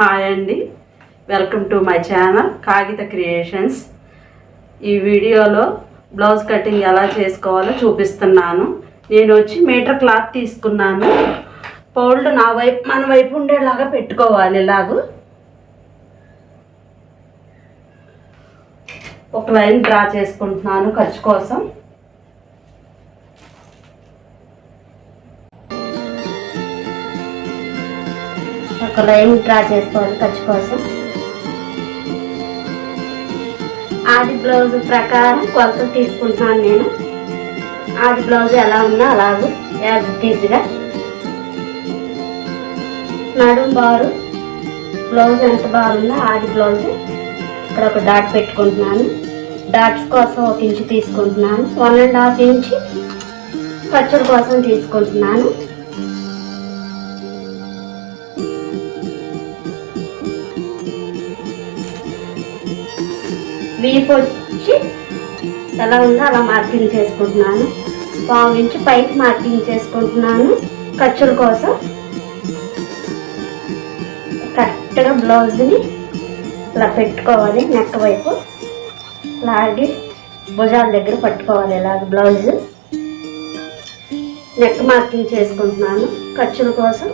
Hi అండి, welcome to my channel కాగిత creations. ఈ వీడియోలో బ్లౌజ్ కటింగ్ ఎలా చేసుకోవాలో చూపిస్తున్నాను. నేను వచ్చి మీటర్ క్లాత్ తీసుకున్నాను. ఫోల్డ్ మన వైపు ఉండేలాగా పెట్టుకోవాలి. ఇలాగూ ఒక లైన్ డ్రా చేసుకుంటున్నాను ఖర్చు కోసం. ఒక లైన్ డ్రా చేసుకోవాలి ఖర్చు కోసం. ఆది బ్లౌజ్ ప్రకారం కొలతలు తీసుకుంటున్నాను నేను. ఆది బ్లౌజ్ ఎలా ఉన్నా అలాగే యాజ్ ఈజీగా నడుం బారు బ్లౌజ్ ఎంత బాగుందో ఆది బ్లౌజ్ ఇక్కడ ఒక డాట్ పెట్టుకుంటున్నాను. డాట్స్ కోసం 1 ఇంచు తీసుకుంటున్నాను. 1.5 ఇంచు ఖర్చుల కోసం తీసుకుంటున్నాను. వీపు వచ్చి ఎలా ఉందో అలా మార్కింగ్ చేసుకుంటున్నాను. 1/4 ఇంచు పైకి మార్కింగ్ చేసుకుంటున్నాను ఖర్చుల కోసం. కరెక్ట్గా బ్లౌజ్ని ఇలా పెట్టుకోవాలి. నెక్ వైపు లాగి భుజాల దగ్గర పట్టుకోవాలి. ఇలాగ బ్లౌజ్ నెక్ మార్కింగ్ చేసుకుంటున్నాను. ఖర్చుల కోసం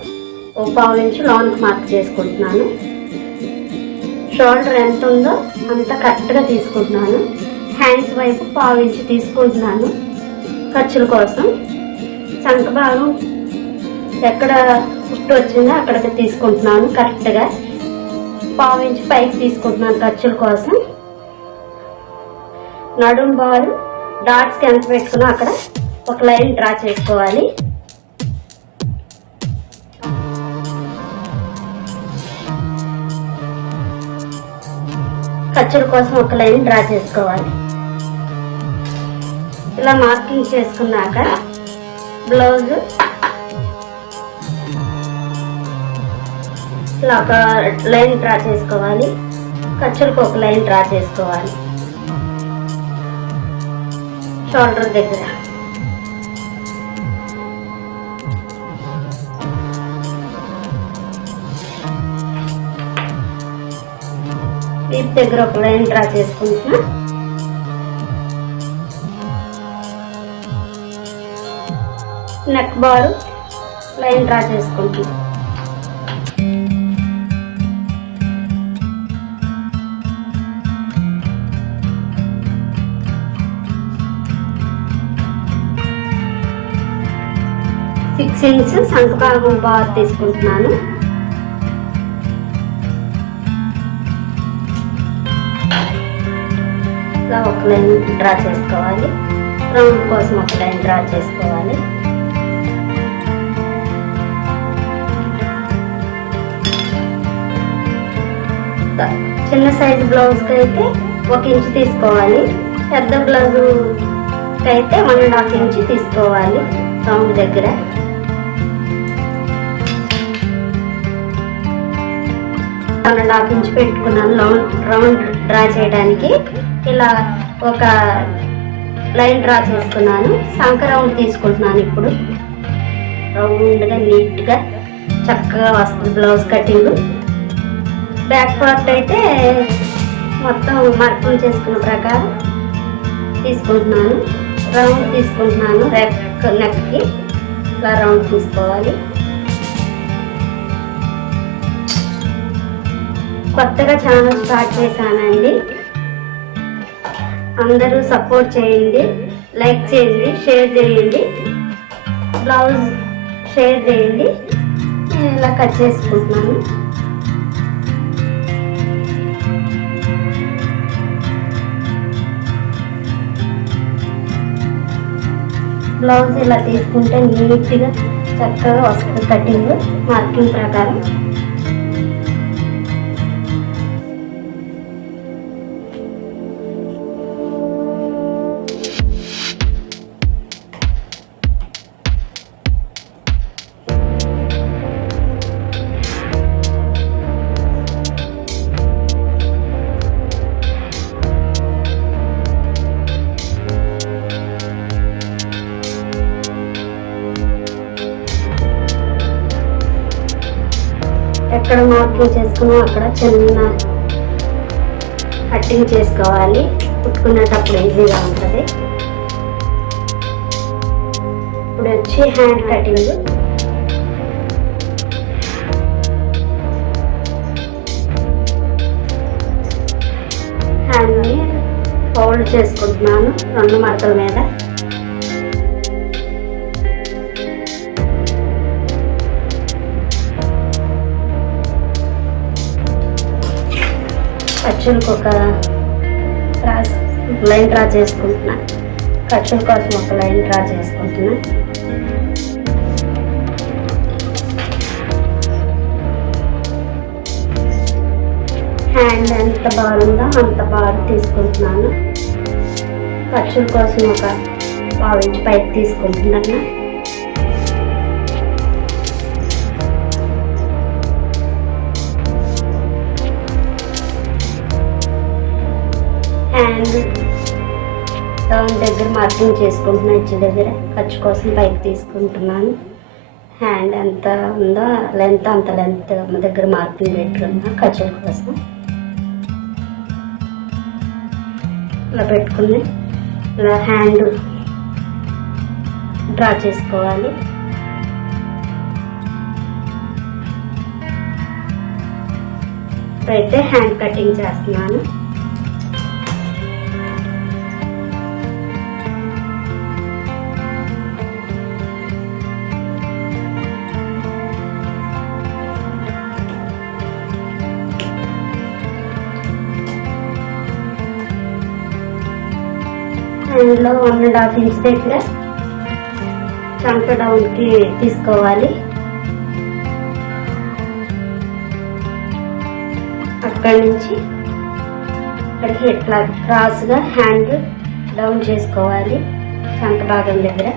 1/4 ఇంచు లోన్కి మార్క్ చేసుకుంటున్నాను. షోల్డర్ ఎంత ఉందో అంత కరెక్ట్గా తీసుకుంటున్నాను. హ్యాండ్స్ వైపు 1/4 ఇంచు తీసుకుంటున్నాను ఖర్చుల కోసం. చంక భాగం ఎక్కడ పుట్టు వచ్చిందో అక్కడికి తీసుకుంటున్నాను కరెక్ట్గా. 1/4 ఇంచు పైకి తీసుకుంటున్నాను ఖర్చుల కోసం. నడుం బారు డాట్స్కి ఎంత పెట్టుకున్నా అక్కడ ఒక లైన్ డ్రా చేసుకోవాలి. ఖర్చుల కోసం ఒక లైన్ డ్రా చేసుకోవాలి. ఇలా మార్కింగ్ చేసుకున్నాక బ్లౌజ్ ఇలా ఒక లైన్ డ్రా చేసుకోవాలి. ఖర్చులకు ఒక లైన్ డ్రా చేసుకోవాలి. షోల్డర్ దగ్గర వీపు దగ్గర ఒక లైన్ డ్రా చేసుకుంటున్నా. నెక్ బారు లైన్ డ్రా చేసుకుంటున్నా. సిక్స్ ఇంచ్ సంకపాగం బార్ తీసుకుంటున్నాను. ఒక లైన్ డ్రా చేసుకోవాలి. రౌండ్ కోసం ఒక లైన్ డ్రా చేసుకోవాలి. చిన్న సైజు బ్లౌజ్కి అయితే 1 ఇంచు తీసుకోవాలి. పెద్ద బ్లౌజ్కి అయితే 1.5 ఇంచు తీసుకోవాలి. రౌండ్ దగ్గర 1.5 ఇంచు పెట్టుకున్నాను రౌండ్ డ్రా చేయడానికి. ఇలా ఒక లైన్ డ్రా చేసుకున్నాను. సంక రౌండ్ తీసుకుంటున్నాను. ఇప్పుడు రౌండ్గా నీట్గా చక్కగా వస్తుంది బ్లౌజ్ కటింగ్. బ్యాక్ పార్ట్ అయితే మొత్తం మార్కింగ్ చేసుకున్న ప్రకారం తీసుకుంటున్నాను. రౌండ్ తీసుకుంటున్నాను. నెక్కి ఇలా రౌండ్ తీసుకోవాలి. కొత్తగా ఛానల్ స్టార్ట్ చేశానండి. అందరూ సపోర్ట్ చేయండి, లైక్ చేయండి, షేర్ చేయండి, బ్లౌజ్ షేర్ చేయండి. నేను ఇలా కట్ చేసుకుంటున్నాను. బ్లౌజ్ ఇలా తీసుకుంటే నీట్గా చక్కగా వస్తుంది కటింగ్ మార్కింగ్ ప్రకారం. ఎక్కడ మార్కింగ్ చేసుకున్నా అక్కడ చిన్న కటింగ్ చేసుకోవాలి. కుట్టుకునేటప్పుడు ఈజీగా ఉంటుంది. ఇప్పుడు వచ్చి హ్యాండ్ కటింగ్. హ్యాండ్ని ఫోల్డ్ చేసుకుంటున్నాను 2 మడతల మీద. ఖర్చులకు ఒక లైన్ డ్రా చేసుకుంటున్నా. ఖర్చుల కోసం ఒక లైన్ డ్రా చేసుకుంటున్నా. హ్యాండ్ ఎంత బాగుందో అంత బాగా తీసుకుంటున్నాను. ఖర్చుల కోసం ఒక 1/2 ఇంచ్ పైకి తీసుకుంటున్నాను. హ్యాండ్ డౌన్ దగ్గర మార్కింగ్ చేసుకుంటున్నాను. ఇచ్చి దగ్గర ఖర్చు కోసం పైకి తీసుకుంటున్నాను. హ్యాండ్ ఎంత ఉందో లెంత్ అంత లెంత్ దగ్గర మార్కింగ్ పెట్టుకున్నా ఖర్చుల కోసం. ఇలా పెట్టుకుని ఇలా హ్యాండ్ డ్రా చేసుకోవాలి. ఇప్పుడైతే హ్యాండ్ కటింగ్ చేస్తున్నాను. హ్యాండ్లో 1.5 ఇంచ్ దగ్గర చంక డౌన్కి తీసుకోవాలి. అక్కడి నుంచి ఇక్కడికి ఇట్లా క్రాస్గా హ్యాండ్ డౌన్ చేసుకోవాలి చంక భాగం దగ్గర.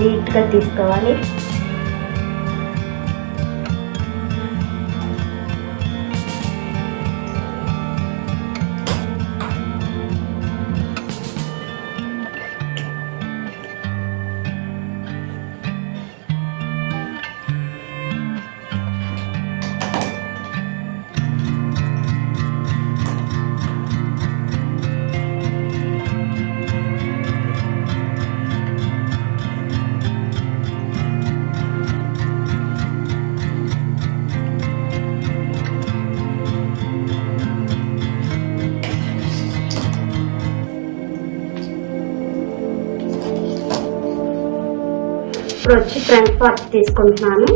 నీట్గా తీసుకోవాలి. ఇప్పుడు వచ్చి ఫ్రంట్ పార్ట్ తీసుకుంటున్నాను.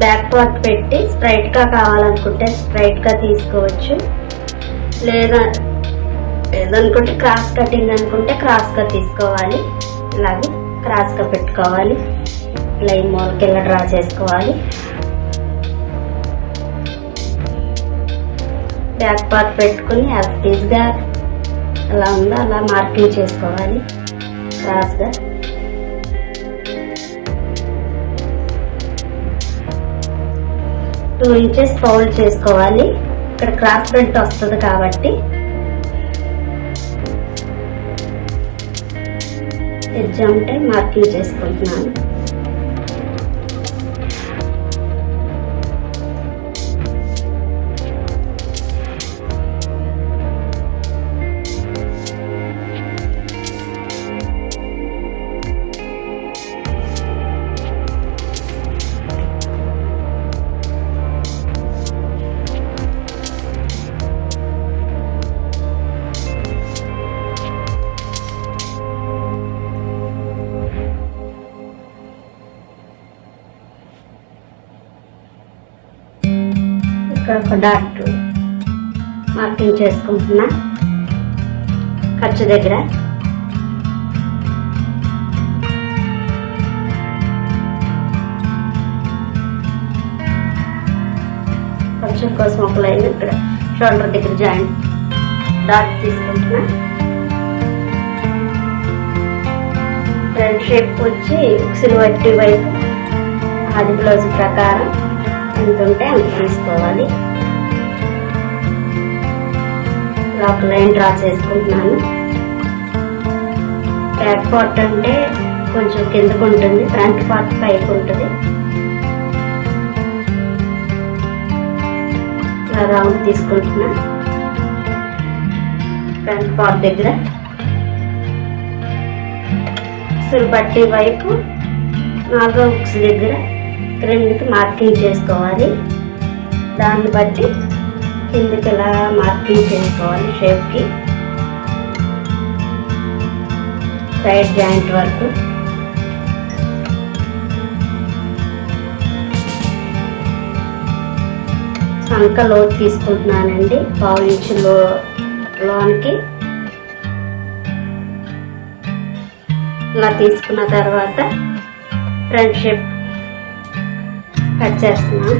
బ్యాక్ పార్ట్ పెట్టి స్ట్రైట్గా కావాలనుకుంటే స్ట్రైట్గా తీసుకోవచ్చు. లేదనుకుంటే క్రాస్ కటింగ్ అనుకుంటే క్రాస్గా తీసుకోవాలి. ఇలాగే క్రాస్గా పెట్టుకోవాలి. లైన్ మూలకి ఇలా డ్రా చేసుకోవాలి. బ్యాక్ పార్ట్ పెట్టుకుని యాజ్ టీజ్గా ఎలా ఉందో అలా మార్కింగ్ చేసుకోవాలి క్రాస్గా. టూ ఇంచెస్ ఫోల్డ్ చేసుకోవాలి. ఇక్కడ క్రాస్ బెల్ట్ వస్తుంది కాబట్టి ఎడ్జ్ అంటే మార్కింగ్ చేసుకుంటున్నాను. ఇక్కడ ఒక డాట్ మార్కింగ్ చేసుకుంటున్నా ఖర్చు దగ్గర. ఖర్చుల కోసం ఒక లైన్ ఇక్కడ షోల్డర్ దగ్గర జాయింట్ డాట్ తీసుకుంటున్నా. ఫ్రంట్ షేప్ వచ్చి ఉక్సులు వట్టి వైపు ఆది బ్లౌజ్ ప్రకారం ఎంత ఉంటే అంత తీసుకోవాలి. ఇలా ఒక లైన్ డ్రా చేసుకుంటున్నాను. బ్యాక్ పార్ట్ అంటే కొంచెం కిందకు ఉంటుంది, ఫ్రంట్ పార్ట్ పైకి ఉంటుంది. ఇలా రౌండ్ తీసుకుంటున్నా. ఫ్రంట్ పార్ట్ దగ్గర ఉక్సులు పట్టి వైపు నాలుగో ఉక్స్ దగ్గర క్రిందికి మార్కింగ్ చేసుకోవాలి. దాన్ని బట్టి కిందికి ఇలా మార్కింగ్ చేసుకోవాలి షేప్కి. సైడ్ జాయింట్ వరకు సంక లోతు తీసుకుంటున్నానండి. 1/2 ఇంచు లోనికి ఇలా తీసుకున్న తర్వాత ఫ్రంట్ షేప్ కట్ చేస్తున్నాను.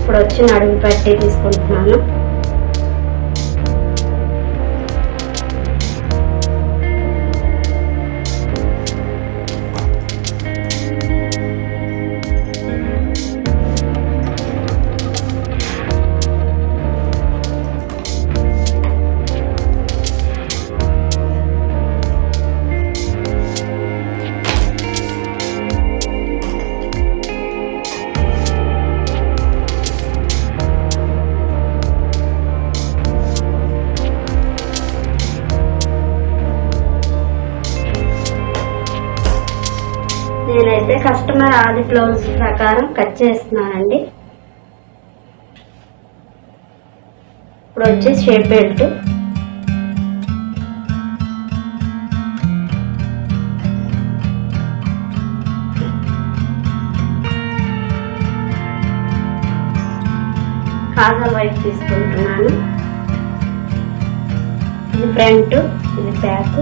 ఇప్పుడు వచ్చి నడుము పట్టి తీసుకుంటున్నాను. నేనైతే కస్టమర్ ఆది బ్లౌజ్ ప్రకారం కట్ చేస్తున్నానండి. ఇప్పుడు వచ్చి షేప్ బెల్ట్ కాజల్ వైపు తీసుకుంటున్నాను. ఇది ఫ్రంట్, ఇది బ్యాక్.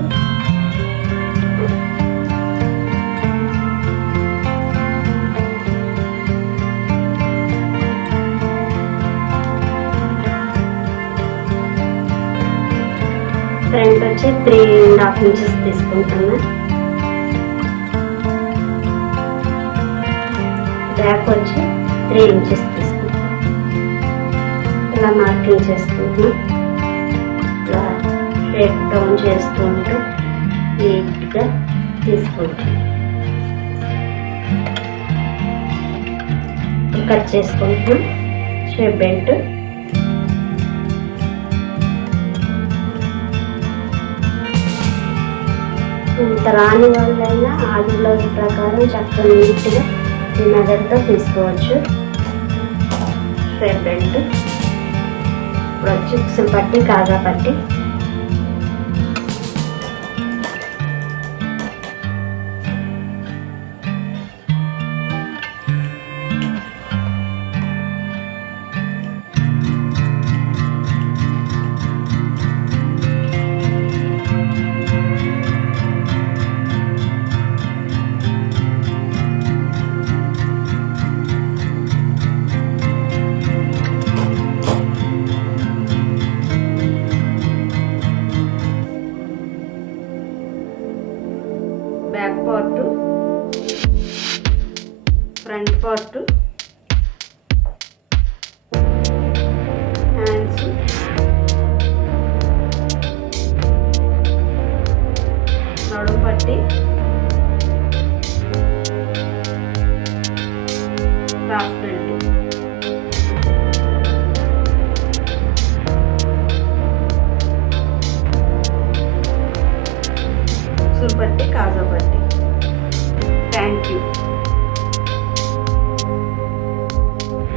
ఫ్రంట్ వచ్చి 3.5 ఇంచెస్ తీసుకుంటున్నా. బ్యాక్ వచ్చి 3 ఇంచెస్ తీసుకుంటున్నా. ఇలా మార్కింగ్ చేసుకుంటున్నా. ఇలా షేప్ డౌన్ చేసుకుంటూ నీట్గా తీసుకుంటున్నా. కట్ చేసుకుంటున్నా షేప్ బెల్ట్. ఇంత రాని వాళ్ళైనా ఆది బ్లౌజ్ ప్రకారం చక్కగా నీట్గా ఈ మెజర్తో తీసుకోవచ్చు. షేప్ బెల్ట్ ఇప్పుడు వచ్చి ఉక్సులు పట్టి, కాజా పట్టి. ఫ్రంట్ పార్ట్, హ్యాండ్స్, నడుము పట్టి, క్రాఫ్ బెల్ట్, ఉక్సులు పట్టి, కాజా పట్టి. Thank you.